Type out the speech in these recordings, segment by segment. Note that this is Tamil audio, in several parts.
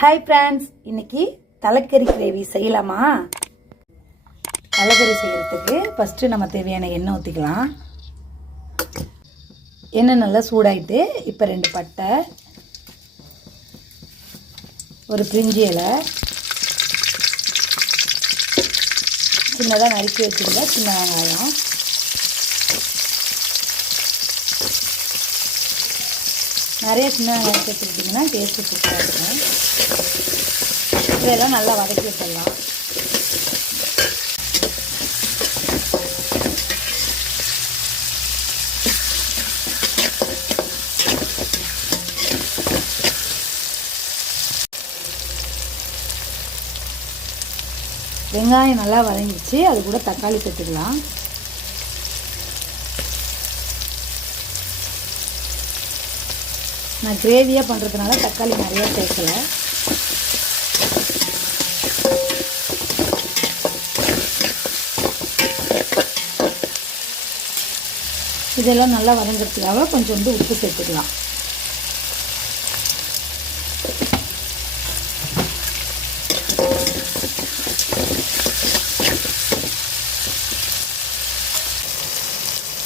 ஹாய் ஃப்ரெண்ட்ஸ், இன்னைக்கு தலைக்கறி கிரேவி செய்யலாமா? தலைக்கறி செய்யறதுக்கு ஃபஸ்ட்டு நம்ம தேவையான எண்ணெய் ஊற்றிக்கலாம். எண்ணெய் நல்லா சூடாயிட்டு இப்போ 2 பட்டை, ஒரு பிரிஞ்சி இலை, சின்னதாக நறுக்கி வச்சுருங்க சின்ன வெங்காயம், நிறைய சின்ன வெங்காயம் சேர்த்துக்கிட்டிங்கன்னா டேஸ்ட்டு சூப்பராக இருக்கும். இதெல்லாம் நல்லா வதக்கி வச்சிடலாம். வெங்காயம் நல்லா வதங்கிடுச்சு, அது கூட தக்காளி சேர்த்துக்கலாம். நான் கிரேவியாக பண்ணுறதுனால தக்காளி நிறையா சேர்க்கலை. இதெல்லாம் நல்லா வதங்கிறதுக்காக கொஞ்சோண்டு உப்பு சேர்த்துக்கலாம்.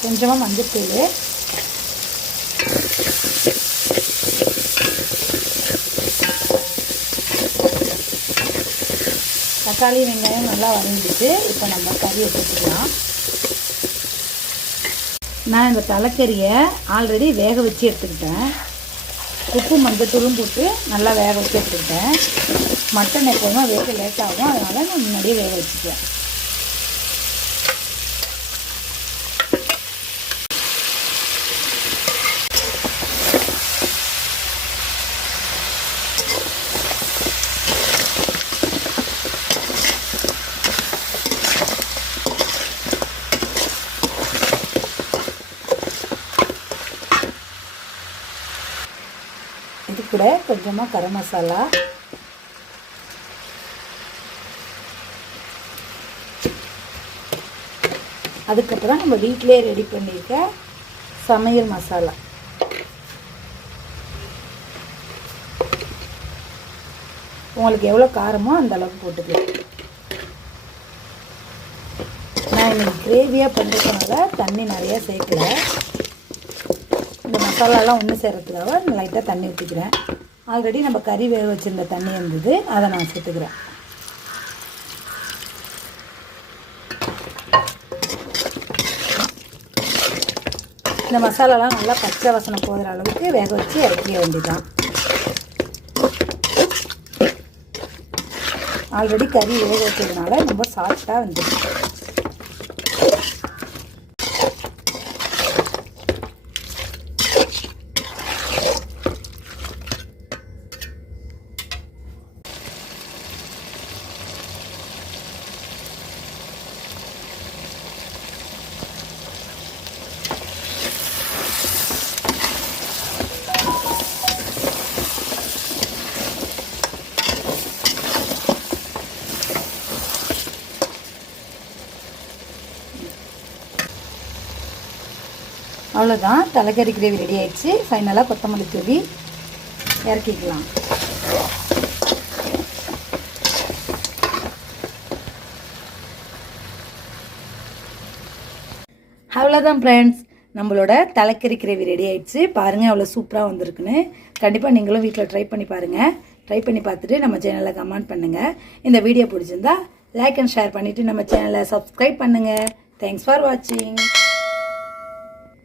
கொஞ்சமாக மஞ்சள்தூள், தக்காளி வெங்காயம் நல்லா வதங்கிட்டு இப்போ நம்ம கறியை சேர்த்துக்கலாம். நான் இந்த தலைக்கறியை ஆல்ரெடி வேக வச்சு எடுத்துக்கிட்டேன். உப்பு மஞ்சத்தூளும் போட்டு நல்லா வேக வச்சு எடுத்துக்கிட்டேன். மட்டன் எப்போதுமே வேக லேட் ஆகும், அதனால் நான் முன்னாடியே வேக வச்சுட்டேன். இது கூட கொஞ்சமாக கரம் மசாலா, அதுக்கப்புறம் நம்ம வீட்டிலே ரெடி பண்ணியிருக்க சமையல் மசாலா, உங்களுக்கு எவ்வளோ காரமோ அந்த அளவுக்கு போட்டுக்கலாம். நான் இன்னைக்கு கிரேவியாக பண்ணுறதுனால தண்ணி நிறையா சேர்க்கல. இந்த மசாலாலாம் ஒன்று சேர்கிறதுக்காக லைட்டாக தண்ணி ஊற்றிக்கிறேன். ஆல்ரெடி நம்ம கறி வேக வச்சுருந்த தண்ணி இருந்தது, அதை நான் சேர்த்துக்கிறேன். இந்த மசாலாலாம் நல்லா பச்சை வாசனை போகிற அளவுக்கு வேக வச்சு இறக்கிய வேண்டியதான். ஆல்ரெடி கறி வேக வச்சதுனால ரொம்ப சாஃப்டாக வந்துடுச்சு. அவ்வளோதான், தலைக்கறி கிரேவி ரெடி ஆயிடுச்சு. ஃபைனலாக கொத்தமல்லி தூவி இறக்கிக்கலாம். அவ்வளோதான் ஃப்ரெண்ட்ஸ், நம்மளோட தலைக்கறி கிரேவி ரெடி ஆயிடுச்சு. பாருங்கள் அவ்வளோ சூப்பராக வந்திருக்குன்னு. கண்டிப்பாக நீங்களும் வீட்டில் ட்ரை பண்ணி பாருங்கள். ட்ரை பண்ணி பார்த்துட்டு நம்ம சேனலில் கமெண்ட் பண்ணுங்கள். இந்த வீடியோ பிடிச்சிருந்தா லைக் அண்ட் ஷேர் பண்ணிவிட்டு நம்ம சேனலை சப்ஸ்கிரைப் பண்ணுங்கள். தேங்க்ஸ் ஃபார் வாட்சிங்.